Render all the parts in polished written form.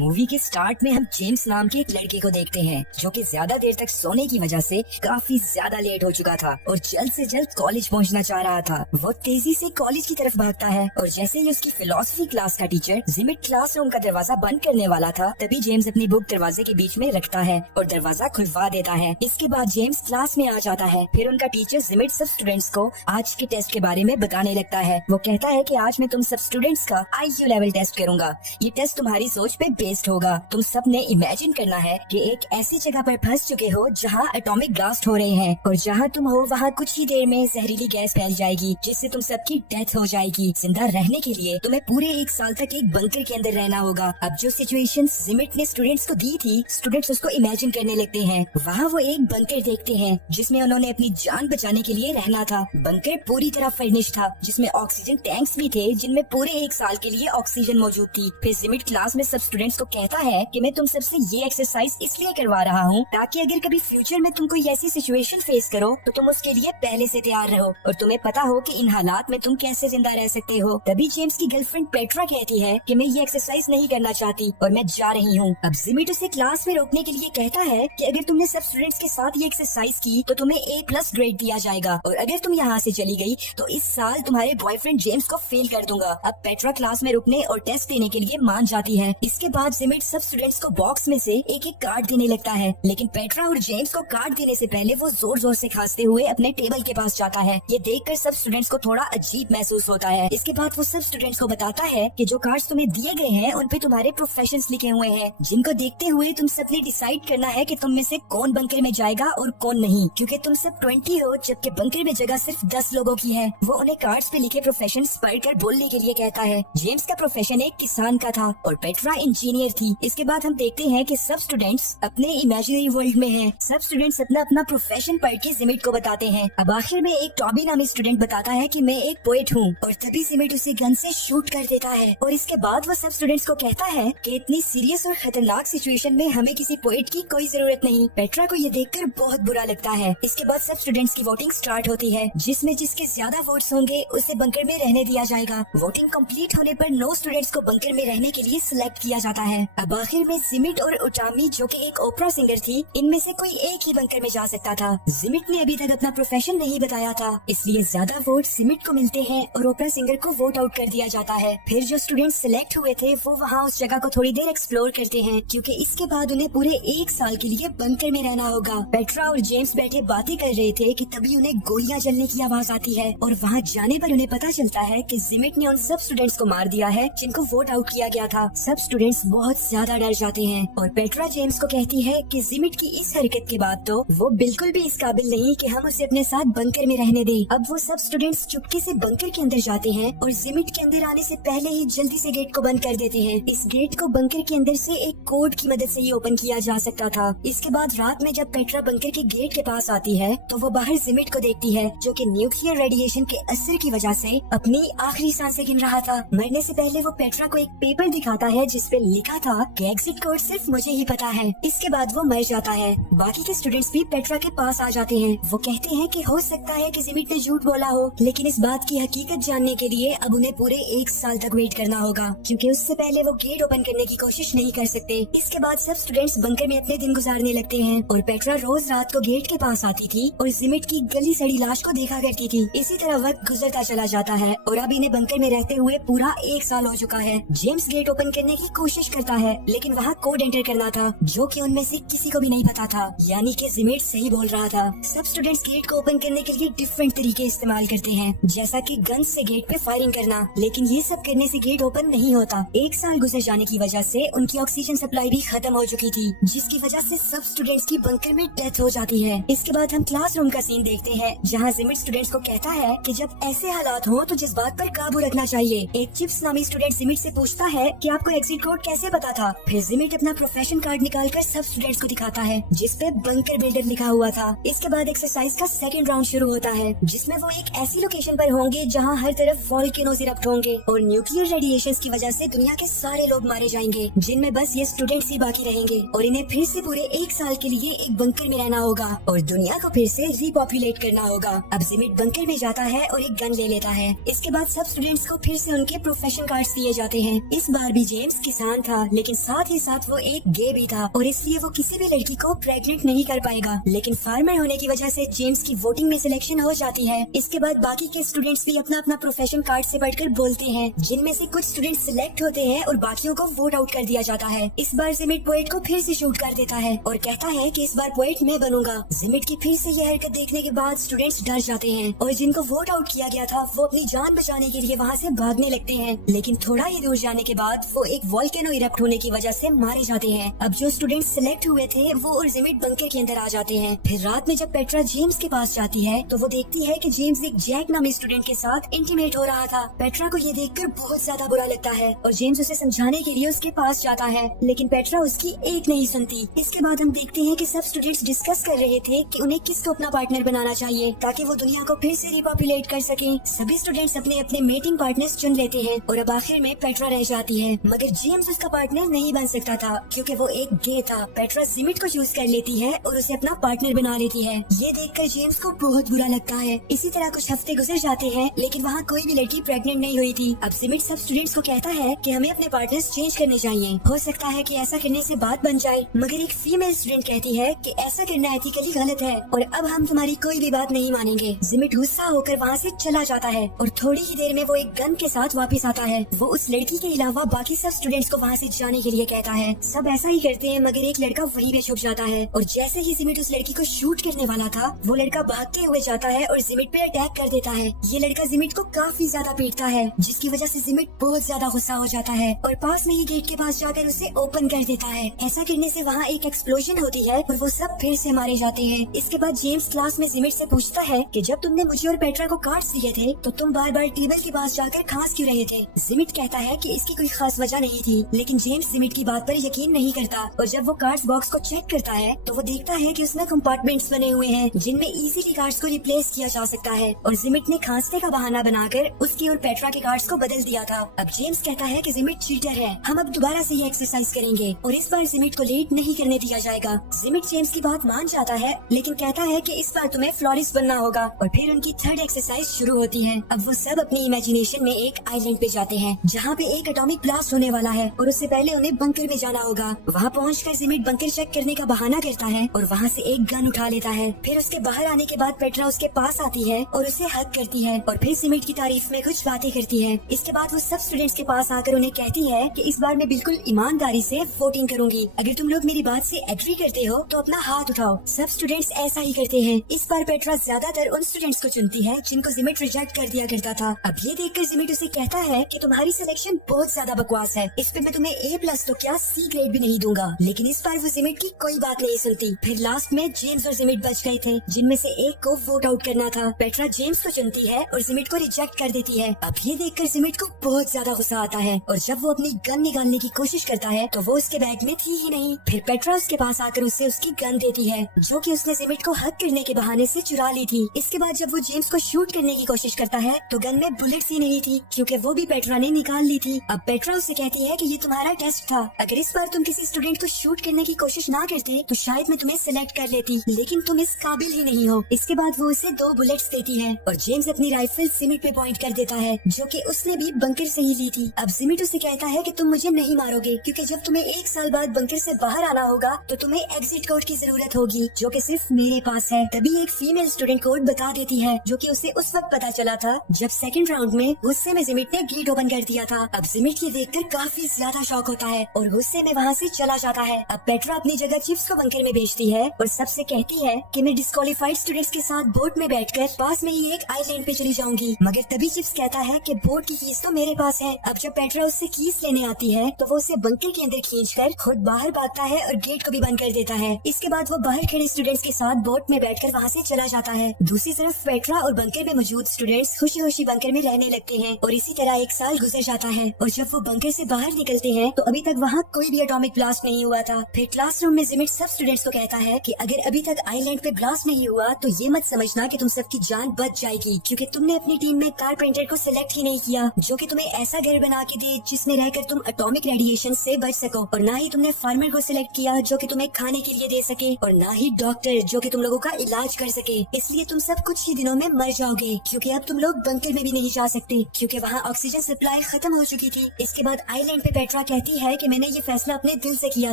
Movie के start में हम जेम्स नाम के एक लड़के को देखते हैं जो कि ज्यादा देर तक सोने की वजह से काफी ज्यादा लेट हो चुका था और जल्द से जल्द कॉलेज पहुंचना चाह रहा था। वो तेजी से कॉलेज की तरफ भागता है और जैसे ही उसकी फिलोसफी क्लास का टीचर जिमिट क्लासरूम का दरवाजा बंद करने वाला था, तभी जेम्स अपनी बुक दरवाजे के बीच में रखता है और दरवाजा खुलवा देता है। इसके बाद जेम्स क्लास में आ जाता है। फिर उनका टीचर जिमिट सब स्टूडेंट्स को आज के टेस्ट के बारे में बताने लगता है। वो कहता है कि आज मैं तुम सब स्टूडेंट्स का IQ लेवल टेस्ट करूंगा। ये टेस्ट तुम्हारी सोच पे बेस्ड होगा। तुम सब ने इमेजिन करना है कि एक ऐसी जगह पर फंस चुके हो जहाँ एटॉमिक ब्लास्ट हो रहे हैं और जहाँ तुम हो वहाँ कुछ ही देर में जहरीली गैस फैल जाएगी जिससे तुम सबकी डेथ हो जाएगी। जिंदा रहने के लिए तुम्हें पूरे 1 साल तक एक बंकर के अंदर रहना होगा। अब जो सिचुएशन जिमिट ने स्टूडेंट्स को दी थी, स्टूडेंट्स उसको इमेजिन करने लगते हैं। वहाँ वो एक बंकर देखते हैं जिसमें उन्होंने अपनी जान बचाने के लिए रहना था। बंकर पूरी तरह फर्निश था जिसमें ऑक्सीजन टैंक्स भी थे जिनमें पूरे 1 साल के लिए ऑक्सीजन मौजूद थी। फिर जिमिट क्लास में सब स्टूडेंट्स को कहता है कि मैं तुम सबसे ये एक्सरसाइज इसलिए करवा रहा हूँ ताकि अगर कभी फ्यूचर में तुम कोई ऐसी सिचुएशन फेस करो तो तुम उसके लिए पहले से तैयार रहो और तुम्हें पता हो कि इन हालात में तुम कैसे जिंदा रह सकते हो। तभी जेम्स की गर्लफ्रेंड पेट्रा कहती है कि मैं ये एक्सरसाइज नहीं करना चाहती और मैं जा रही हूँ। अब जिमिट उसे क्लास में रोकने के लिए कहता है कि अगर तुमने सब स्टूडेंट्स के साथ ये एक्सरसाइज की तो तुम्हें A+ ग्रेड दिया जाएगा और अगर तुम यहाँ से चली गई तो इस साल तुम्हारे बॉयफ्रेंड जेम्स को फेल कर दूंगा। अब पेट्रा क्लास में रुकने और टेस्ट देने के लिए मान जाती है। इसके बाद जिमिट सब स्टूडेंट्स को बॉक्स में से एक एक कार्ड देने लगता है, लेकिन पेट्रा और जेम्स को कार्ड देने से पहले वो जोर जोर से खांसते हुए अपने टेबल के पास जाता है। ये देखकर सब स्टूडेंट्स को थोड़ा अजीब महसूस होता है। इसके बाद वो सब स्टूडेंट्स को बताता है कि जो कार्ड्स तुम्हें दिए गए हैं उन पे तुम्हारे प्रोफेशंस लिखे हुए हैं जिनको देखते हुए तुम सबने डिसाइड करना है कि तुम में से कौन बंकर में जाएगा और कौन नहीं, क्योंकि तुम सब 20 हो जबकि बंकर में जगह सिर्फ 10 लोगों की है। वो उन्हें कार्ड्स पे लिखे प्रोफेशन पढ़कर बोलने के लिए कहता है। जेम्स का प्रोफेशन एक किसान का था और पेट्रा इंजीनियर थी। इसके बाद हम देखते हैं कि सब स्टूडेंट्स अपने इमेजिनरी वर्ल्ड में हैं। सब स्टूडेंट्स अपना अपना प्रोफेशन पढ़ के जिमिट को बताते हैं। अब आखिर में एक टॉबी नामी स्टूडेंट बताता है कि मैं एक पोएट हूँ और तभी जिमिट उसे गन से शूट कर देता है। और इसके बाद वो सब स्टूडेंट्स को कहता है कि इतनी सीरियस और खतरनाक सिचुएशन में हमें किसी पोएट की कोई जरूरत नहीं। पेट्रा को ये देखकर बहुत बुरा लगता है। इसके बाद सब स्टूडेंट्स की वोटिंग स्टार्ट होती है जिसमें जिसके ज्यादा वोट्स होंगे उसे बंकर में रहने दिया जाएगा। वोटिंग कंप्लीट होने पर 9 स्टूडेंट्स को बंकर में रहने के लिए सिलेक्ट किया जाता है। अब आखिर में जिमिट और उटामी जो कि एक ओपरा सिंगर थी, इनमें से कोई एक ही बंकर में जा सकता था। जिमिट ने अभी तक अपना प्रोफेशन नहीं बताया था, इसलिए ज्यादा वोट जिमिट को मिलते हैं और ओपरा सिंगर को वोट आउट कर दिया जाता है। फिर जो स्टूडेंट्स सिलेक्ट हुए थे वो वहाँ उस जगह को थोड़ी देर एक्सप्लोर करते हैं क्योंकि इसके बाद उन्हें पूरे 1 साल के लिए बंकर में रहना होगा। पेट्रा और जेम्स बैठे बातें कर रहे थे कि तभी उन्हें गोलियां जलने की आवाज आती है और वहाँ जाने पर उन्हें पता चलता है कि जिमिट ने उन सब स्टूडेंट्स को मार दिया है जिनको वोट आउट किया गया था। सब स्टूडेंट्स बहुत ज्यादा डर जाते हैं और पेट्रा जेम्स को कहती है कि जिमिट की इस हरकत के बाद तो वो बिल्कुल भी इस काबिल नहीं कि हम उसे अपने साथ बंकर में रहने दें। अब वो सब स्टूडेंट्स चुपके से बंकर के अंदर जाते हैं और जिमिट के अंदर आने से पहले ही जल्दी से गेट को बंद कर देते हैं। इस गेट को बंकर के अंदर से एक कोड की मदद से ही ओपन किया जा सकता था। इसके बाद रात में जब पेट्रा बंकर के गेट के पास आती है तो वो बाहर जिमिट को देखती है जो कि न्यूक्लियर रेडिएशन के असर की वजह से अपनी आखिरी सांसें गिन रहा था। मरने से पहले वो पेट्रा को एक पेपर दिखाता है जिसपे लिखा था कि एग्जिट कोड सिर्फ मुझे ही पता है। इसके बाद वो मर जाता है। बाकी के स्टूडेंट्स भी पेट्रा के पास आ जाते हैं। वो कहते हैं कि हो सकता है कि जिमिट ने झूठ बोला हो, लेकिन इस बात की हकीकत जानने के लिए अब उन्हें पूरे 1 साल तक वेट करना होगा क्योंकि उससे पहले वो गेट ओपन करने की कोशिश नहीं कर सकते। इसके बाद सब स्टूडेंट्स बंकर में अपने दिन गुजारने लगते हैं और पेट्रा रोज रात को गेट के पास आती थी और जिमिट की गली सड़ी लाश को देखा करती थी। इसी तरह वक्त गुजरता चला जाता है और अब इन्हें बंकर में रहते हुए पूरा 1 साल हो चुका है। जेम्स गेट ओपन करने की कोशिश करता है लेकिन वहाँ कोड एंटर करना था जो कि उनमें से किसी को भी नहीं पता था, यानी कि जिमिट सही बोल रहा था। सब स्टूडेंट्स गेट को ओपन करने के लिए डिफरेंट तरीके इस्तेमाल करते हैं जैसा कि गन से गेट पे फायरिंग करना, लेकिन ये सब करने से गेट ओपन नहीं होता। 1 साल गुजर जाने की वजह से उनकी ऑक्सीजन सप्लाई भी खत्म हो चुकी थी जिसकी वजह से सब स्टूडेंट्स की बंकर में डेथ हो जाती है। इसके बाद हम क्लासरूम का सीन देखते हैं जहाँ जिमिट स्टूडेंट्स को कहता है कि जब ऐसे हालात हो तो जज्बात पर काबू रखना चाहिए। एक चिप्स नामी स्टूडेंट जिमिट से पूछता है कि आपको एग्जिट कोड कैसे पता था। फिर जिमिट अपना प्रोफेशन कार्ड निकालकर सब स्टूडेंट्स को दिखाता है जिसपे बंकर बिल्डर लिखा हुआ था। इसके बाद एक्सरसाइज का सेकंड राउंड शुरू होता है जिसमें वो एक ऐसी लोकेशन पर होंगे जहां हर तरफ वोल्केनोज इरप्ट होंगे और न्यूक्लियर रेडिएशन की वजह से दुनिया के सारे लोग मारे जाएंगे जिनमें बस ये स्टूडेंट्स ही बाकी रहेंगे और इन्हें फिर से पूरे 1 साल के लिए एक बंकर में रहना होगा और दुनिया को फिर से रिपॉपुलेट करना होगा। अब जिमिट बंकर में जाता है और एक गन ले लेता है। इसके बाद सब स्टूडेंट्स को फिर से उनके प्रोफेशन कार्ड्स दिए जाते हैं। इस बार भी जेम्स किसान था, लेकिन साथ ही साथ वो एक गे भी था और इसलिए वो किसी भी लड़की को प्रेग्नेंट नहीं कर पाएगा। लेकिन फार्मर होने की वजह से जेम्स की वोटिंग में सिलेक्शन हो जाती है। इसके बाद बाकी के स्टूडेंट्स भी अपना अपना प्रोफेशन कार्ड से बढ़कर बोलते हैं, जिनमें से कुछ स्टूडेंट्स सिलेक्ट होते हैं और बाकियों को वोट आउट कर दिया जाता है। इस बार जिमिट पोएट को फिर से शूट कर देता है और कहता है कि इस बार पोएट मैं बनूंगा। जिमिट की फिर से यह हरकत देखने के बाद स्टूडेंट्स डर जाते हैं और जिनको वोट आउट किया गया था वो अपनी जान बचाने के लिए वहाँ से भागने लगते हैं। लेकिन थोड़ा ही दूर जाने के बाद वो एक वोल्केनो इरप्ट होने की वजह से मारे जाते हैं। अब जो स्टूडेंट्स सिलेक्ट हुए थे वो और जिमिट बंकर के अंदर आ जाते हैं। फिर रात में जब पेट्रा जेम्स के पास जाती है तो वो देखती है कि जेम्स एक जैक नामी स्टूडेंट के साथ इंटीमेट हो रहा था। पेट्रा को ये देखकर बहुत ज्यादा बुरा लगता है और जेम्स उसे समझाने के लिए उसके पास जाता है, लेकिन पेट्रा उसकी एक नहीं सुनती। इसके बाद हम देखते हैं कि सब स्टूडेंट्स डिस्कस कर रहे थे कि उन्हें किसको अपना पार्टनर बनाना चाहिए ताकि वो दुनिया को फिर से रिपॉपुलेट कर सके। सभी स्टूडेंट्स अपने अपने मेटिंग पार्टनर्स चुन लेते हैं और अब आखिर में पेट्रा रह जाती है, मगर जेम्स उसका पार्टनर नहीं बन सकता था क्योंकि वो एक गे था। पेट्रा जिमिट को चूज कर लेती है और उसे अपना पार्टनर बना लेती है। ये देखकर जेम्स को बहुत बुरा लगता है। इसी तरह कुछ हफ्ते गुजर जाते हैं, लेकिन वहाँ कोई भी लड़की प्रेग्नेंट नहीं हुई थी। अब जिमिट सब स्टूडेंट्स को कहता है कि हमें अपने पार्टनर्स चेंज करने चाहिए, हो सकता है कि ऐसा करने से बात बन जाए। मगर एक फीमेल स्टूडेंट कहती है कि ऐसा करना एथिकली गलत है और अब हम तुम्हारी कोई भी बात नहीं मानेंगे। जिमिट गुस्सा होकर वहाँ से चला जाता है और थोड़ी ही देर में वो एक गन के साथ वापस आता है। वो उस लड़की के अलावा बाकी सब स्टूडेंट्स को वहाँ से जाने के लिए कहता है। सब ऐसा ही करते हैं, मगर एक लड़का वहीं पे छुप जाता है और जैसे ही जिमिट उस लड़की को शूट करने वाला था वो लड़का भागते हुए जाता है और जिमिट पे अटैक कर देता है। ये लड़का जिमिट को काफी ज्यादा पीटता है, जिसकी वजह से जिमिट बहुत ज्यादा गुस्सा हो जाता है और पास में ही गेट के पास जाकर उसे ओपन कर देता है। ऐसा करने से वहाँ एक एक्सप्लोजन होती है और वो सब फिर से मारे जाते हैं। इसके बाद जेम्स क्लास में जिमिट से पूछता है कि जब तुमने मुझे और पेट्रा को कार्ड्स दिए थे तो तुम बार बार टेबल के पास जाकर खांस क्यों रहे थे। जिमिट कहता है कि इसकी कोई खास वजह नहीं थी, लेकिन जेम्स जिमिट की बात पर यकीन नहीं करता और जब वो कार्ड्स बॉक्स को चेक करता है तो वो देखता है कि उसमें कंपार्टमेंट्स बने हुए हैं जिनमें इजीली कार्ड्स को रिप्लेस किया जा सकता है और जिमिट ने खांसने का बहाना बनाकर उसकी और पेट्रा के कार्ड्स को बदल दिया था। अब जेम्स कहता है कि जिमिट चीटर है, हम अब दोबारा से ये एक्सरसाइज करेंगे और इस बार जिमिट को लेट नहीं करने दिया जाएगा। जिमिट जेम्स की बात मान जाता है, लेकिन कहता है कि इस बार तुम्हें फ्लोरिस बनना होगा और फिर उनकी थर्ड एक्सरसाइज शुरू होती है। अब वो सब अपनी इमेजिनेशन में एक आइलैंड पे जाते हैं जहाँ पे एक एटॉमिक ब्लास्ट होने वाला है और उससे पहले उन्हें बंकर में जाना होगा। वहाँ पहुँचकर जिमिट बंकर चेक करने का बहाना करता है और वहाँ से एक गन उठा लेता है। फिर उसके बाहर आने के बाद पेट्रा उसके पास आती है और उसे हग करती है और फिर जिमिट की तारीफ में कुछ बातें करती है। इसके बाद वो सब स्टूडेंट्स के पास आकर उन्हें कहती है कि इस बार मैं बिल्कुल ईमानदारी से वोटिंग करूंगी, अगर तुम लोग मेरी बात से एग्री करते हो तो अपना हाथ उठाओ। सब स्टूडेंट्स ऐसा ही करते हैं। इस बार पेट्रा ज्यादातर उन स्टूडेंट्स को चुनती है जिनको जिमिट रिजेक्ट कर दिया करता था। अब ये देखकर जिमिट उसे कहता है कि तुम्हारी सिलेक्शन बहुत ज्यादा बकवास है, इस पे मैं तुम्हें A+ तो क्या C ग्रेड भी नहीं दूंगा। लेकिन इस बार वो जिमिट की कोई बात नहीं सुनती। फिर लास्ट में जेम्स और जिमिट बच गए थे, जिनमें से एक को वोट आउट करना था। पेट्रा जेम्स को चुनती है और जिमिट को रिजेक्ट कर देती है। अब ये देखकर जिमिट को बहुत ज्यादा गुस्सा आता है और जब वो अपनी गन निकालने की कोशिश करता है तो वो उसके बैग में थी ही नहीं। फिर पेट्रा उसके पास आकर उसे उसकी गन देती है जो कि उसने जिमिट को हक करने के बहाने से चुरा ली थी। इसके बाद जब वो जेम्स को शूट करने की कोशिश करता है तो गन में बुलेट्स ही नहीं थी क्योंकि वो भी पेट्रा ने निकाल ली थी। अब पेट्रा उसे कहती है कि ये तुम्हारा टेस्ट था, अगर इस बार तुम किसी स्टूडेंट को शूट करने की कोशिश ना करते तो शायद मैं तुम्हें सिलेक्ट कर लेती, लेकिन तुम इस काबिल ही नहीं हो। इसके बाद वो उसे 2 बुलेट्स देती है और जेम्स अपनी राइफल जिमिट पे पॉइंट कर देता है जो कि उसने भी बंकर से ही ली थी। अब जिमिट उसे कहता है कि तुम मुझे नहीं मारोगे क्योंकि जब तुम्हें 1 साल बाद बंकर से बाहर आना होगा तो तुम्हें एग्जिट कोड की जरूरत होगी जो कि सिर्फ मेरे पास है। तभी एक फीमेल स्टूडेंट कोड बता देती है जो कि उसे उस वक्त पता चला था जब सेकंड राउंड में गुस्से में जिमिट ने गेट ओपन कर दिया था। अब जिमिट ये देखकर काफी ज्यादा शॉक होता है और गुस्से में वहाँ से चला जाता है। अब पेट्रा अपनी जगह चिप्स को बंकर में भेजती है और सबसे कहती है कि मैं डिस्क्वालीफाइड स्टूडेंट्स के साथ बोट में बैठकर पास में ही एक आइलैंड पे चली जाऊंगी, मगर तभी चिप्स कहता है कि बोट की कीज तो मेरे पास है। अब जब पेट्रा उससे कीज लेने आती है तो वो उसे बंकर के अंदर खींचकर खुद बाहर भागता है और गेट को भी बंद कर देता है। इसके बाद वो बाहर खड़े स्टूडेंट्स के साथ बोट में बैठकर वहाँ से चला जाता है। दूसरी तरफ पेट्रा और बंकर में मौजूद स्टूडेंट्स खुशी खुशी बंकर में रहने लगते हैं और इसी तरह 1 साल गुजर जाता है और जब वो बंकर से बाहर निकलते हैं तो अभी तक वहाँ कोई भी एटॉमिक ब्लास्ट नहीं हुआ था। फिर क्लासरूम में जिमिट सब स्टूडेंट्स को कहता है कि अगर अभी तक आइलैंड पे ब्लास्ट नहीं हुआ तो ये मत समझना कि तुम सबकी जान बच जाएगी क्योंकि तुमने अपनी टीम में कारपेंटर को सिलेक्ट ही नहीं किया जो कि तुम्हें ऐसा घर बना के दे जिसमें रहकर तुम एटॉमिक रेडिएशन से बच सको, और ना ही तुमने फार्मर को सिलेक्ट किया जो कि तुम्हें खाने के लिए दे सके, और ना ही डॉक्टर जो कि तुम लोगों का इलाज कर सके। इसलिए तुम सब कुछ ही दिनों में मर जाओगे क्योंकि अब तुम लोग बंकर में भी नहीं जा सकते क्योंकि वहाँ ऑक्सीजन सप्लाई खत्म हो चुकी थी। इसके बाद आइलैंड पे पेट्रा कहती है कि मैंने ये फैसला अपने दिल से किया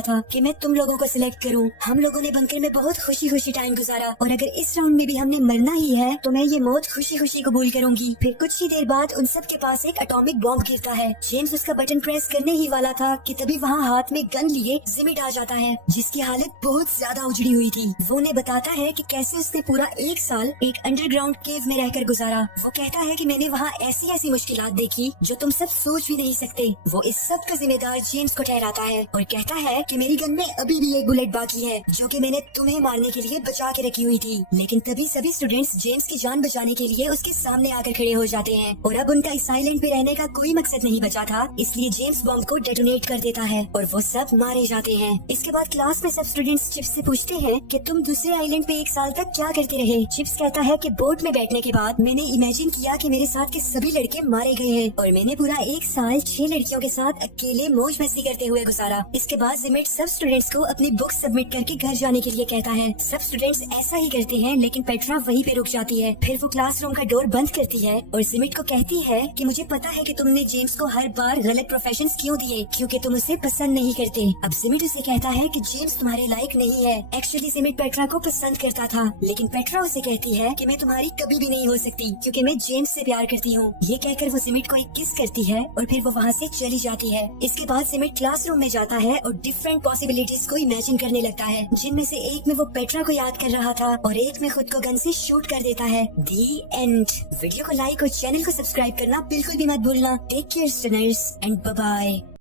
था कि मैं तुम लोगों को सिलेक्ट करूं। हम लोगों ने बंकर में बहुत खुशी खुशी टाइम गुजारा और अगर इस राउंड में भी हमने मरना ही है तो मैं ये मौत खुशी खुशी कबूल करूंगी। फिर कुछ ही देर बाद उन सब के पास एक एटॉमिक बॉम्ब गिरता है। जेम्स उसका बटन प्रेस करने ही वाला था कि तभी वहाँ हाथ में गन लिए जिमिट आ जाता है, जिसकी हालत बहुत ज्यादा उजड़ी हुई थी। वो उन्हें बताता है कि कैसे उसने पूरा 1 साल एक अंडरग्राउंड केव में रहकर गुजारा। वो कहता है कि मैंने वहाँ ऐसी ऐसी मुश्किलात देखी जो तुम सब सोच भी नहीं सकते। वो इस सब का जिम्मेदार जेम्स को ठहराता है और कहता है कि मेरी गन में अभी भी एक बुलेट बाकी है जो कि मैंने तुम्हें मारने के लिए बचा के रखी हुई थी। लेकिन तभी सभी स्टूडेंट्स जेम्स की जान बचाने के लिए उसके सामने आकर खड़े हो जाते हैं और अब उनका इस आइलैंड पे रहने का कोई मकसद नहीं बचा था, इसलिए जेम्स बॉम्ब को डेटोनेट कर देता है और वो सब मारे जाते हैं। इसके बाद क्लास में सब स्टूडेंट्स चिप्स से पूछते हैं कि तुम दूसरे आइलैंड पे 1 साल तक क्या करते रहे। चिप्स कहता है कि बोट में बैठने के बाद मैंने इमेजिन किया कि मेरे साथ के सभी लड़के मारे गए हैं और मैंने पूरा 1 साल 6 लड़कियों के साथ अकेले मौज मस्ती करते हुए गुजारा। इसके बाद जिमिट सब स्टूडेंट्स को अपनी बुक सबमिट करके घर जाने के लिए कहता है। सब स्टूडेंट्स ऐसा ही करते हैं लेकिन पेट्रा वहीं पे रुक जाती है। फिर वो क्लासरूम का डोर बंद करती है और जिमिट को कहती है कि मुझे पता है कि तुमने जेम्स को हर बार गलत प्रोफेशंस क्यों दिए, क्योंकि तुम उसे पसंद नहीं करते। अब जिमिट उसे कहता है कि जेम्स तुम्हारे लायक नहीं है। एक्चुअली जिमिट पेट्रा को पसंद करता था लेकिन पेट्रा उसे कहती है कि मैं तुम्हारी कभी भी नहीं हो सकती क्योंकि मैं जेम्स से प्यार करती हूँ। ये कहकर वो जिमिट को एक किस करती है और फिर वो वहाँ से चली जाती है। इसके बाद जिमिट क्लासरूम में जाता है और डिफरेंट पॉसिबिलिटीज को इमेजिन करने लगता है, जिनमें से एक में वो पेट्रा को याद कर रहा था और एक में खुद को गन से शूट कर देता है। The end. वीडियो को लाइक और चैनल को सब्सक्राइब करना बिल्कुल भी मत भूलना। Take care listeners and bye bye.